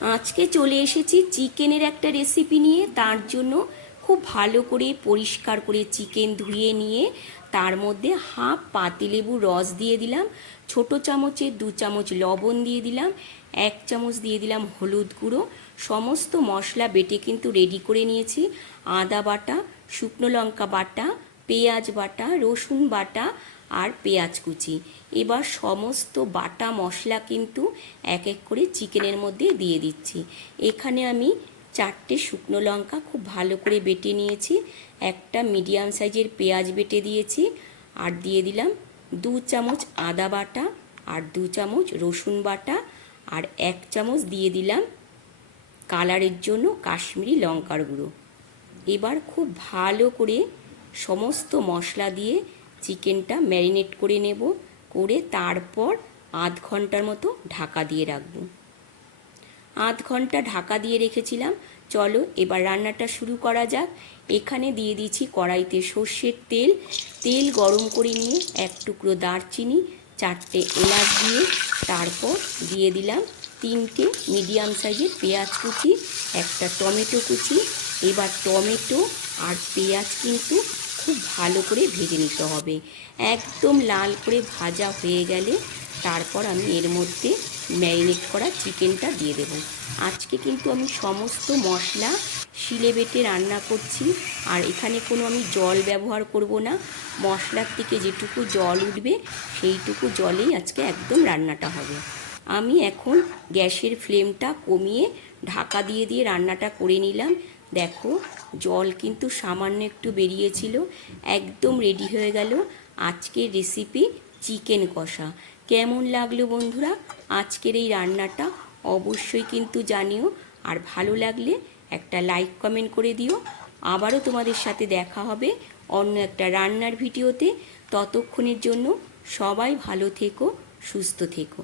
আজকে চলে এসেছি চিকেনের একটা রেসিপি নিয়ে। তার জন্য খুব ভালো করে পরিষ্কার করে চিকেন ধুয়ে নিয়ে তার মধ্যে হাফ পাতিলেবুর রস দিয়ে দিলাম, ছোট চামচে 2 চামচ লবণ দিয়ে দিলাম, 1 চামচ দিয়ে দিলাম হলুদ গুঁড়ো। সমস্ত মশলা বেটে কিন্তু রেডি করে নিয়েছি। আদা বাটা, শুকনো লঙ্কা বাটা, পেঁয়াজ বাটা, রসুন বাটা আর পেঁয়াজ কুচি। এবার সমস্ত বাটা মশলা কিন্তু এক এক করে চিকেনের মধ্যে দিয়ে দিচ্ছি। এখানে আমি 4টে শুকনো লঙ্কা খুব ভালো করে বেটে নিয়েছি, একটা মিডিয়াম সাইজের পেঁয়াজ বেটে দিয়েছি, আর দিয়ে দিলাম 2 চামচ আদা বাটা আর 2 চামচ রসুন বাটা, আর 1 চামচ দিয়ে দিলাম কালারের জন্য কাশ্মীরি লঙ্কার গুঁড়ো। এবার খুব ভালো করে সমস্ত মশলা দিয়ে চিকেনটা ম্যারিনেট করে নেব, করে তারপর আধ ঘন্টার মতো ঢাকা দিয়ে রাখবো। আধ ঘন্টা ঢাকা দিয়ে রেখেছিলাম। চলো এবার রান্নাটা শুরু করা যাক। এখানে দিয়ে দিচ্ছি কড়াইতে সর্ষের তেল। তেল গরম করে নিয়ে 1 টুকরো দারচিনি, 4টে এলাচ দিয়ে তারপর দিয়ে দিলাম 3টে মিডিয়াম সাইজের পেঁয়াজ কুচি, একটা টমেটো কুচি। এবার টমেটো আর পেঁয়াজ কিন্তু খুব ভালো করে ভেজে নিতে হবে। একদম লাল করে ভাজা হয়ে গেলে তারপর আমি এর মধ্যে ম্যারিনেট করা চিকেনটা দিয়ে দেব। আজকে কিন্তু আমি সমস্ত মশলা শিলে বেটে রান্না করছি, আর এখানে কোনো আমি জল ব্যবহার করব না। মশলার থেকে যেটুকু জল উঠবে সেইটুকু জলেই আজকে একদম রান্নাটা হবে। আমি এখন গ্যাসের ফ্লেমটা কমিয়ে ঢাকা দিয়ে দিয়ে রান্নাটা করে নিলাম। দেখো জল কিন্তু সামান্য একটু বেরিয়েছিল। একদম রেডি হয়ে গেল আজকের রেসিপি চিকেন কষা। কেমন লাগলো বন্ধুরা আজকের এই রান্নাটা? অবশ্যই কিন্তু জানিও, আর ভালো লাগলে একটা লাইক কমেন্ট করে দিও। আবারও তোমাদের সাথে দেখা হবে অন্য একটা রান্নার ভিডিওতে। ততক্ষণের জন্য সবাই ভালো থেকো, সুস্থ থেকো।